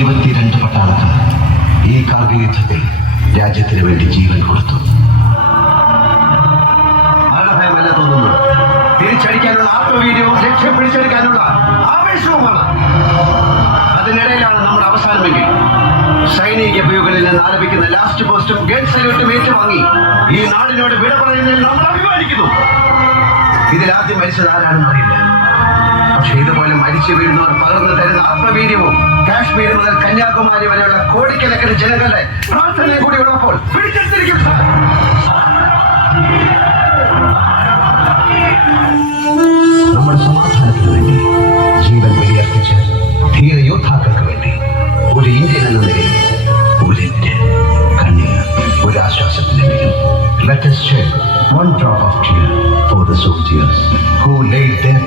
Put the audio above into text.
22 പട്ടാളക്കാർ ഈ കാർഗിൽ യുദ്ധത്തിൽ രാജ്യത്തിന് വേണ്ടി ജീവൻ കൊടുത്തു. മരണഭയമല്ല തോന്നുന്നു, തിരിച്ചടിക്കാനുള്ള ആത്മവീര്യവും ലക്ഷ്യം പിടിച്ചെടുക്കാനുള്ള ആവേശവുമാണ്. അതിനിടയിലാണ് നമ്മുടെ അവസാനമെങ്കിൽ സൈനിക വ്യൂകളിൽ നിന്ന് ആരംഭിക്കുന്ന ലാസ്റ്റ് പോസ്റ്റും ഗൺ സല്യൂട്ടും ഏറ്റുവാങ്ങി ഈ നാടിനോട് വിട പറയുന്നതിൽ നമ്മൾ അഭിമാനിക്കുന്നു. ഇതിൽ ആദ്യം മരിച്ചത് ആരാണെന്ന് അറിയില്ല. പക്ഷെ ഇതുപോലെ മരിച്ചു വീഴുന്നവർ പകർന്നു തരുന്ന ആത്മവീര്യവും കാശ്മീർ മുതൽ കന്യാകുമാരി വരെയുള്ള കോടിക്കണക്കിന് ജനങ്ങളുടെ പ്രാർത്ഥനയും കൂടി ഉള്ളപ്പോൾ പിടിച്ചെടുത്തിരിക്കും. നമ്മുടെ സമാധാനത്തിന് വേണ്ടി ജീവൻ ബലിയർപ്പിച്ച ധീര യോദ്ധാക്കൾക്ക് വേണ്ടി ഒരു ഇന്ത്യൻ എന്ന നിലയിൽ ഒരിറ്റ് കണ്ണീർ ഒരു ആശ്വാസത്തിലെങ്കിലും let us shed one drop of tear for the soldiers who laid their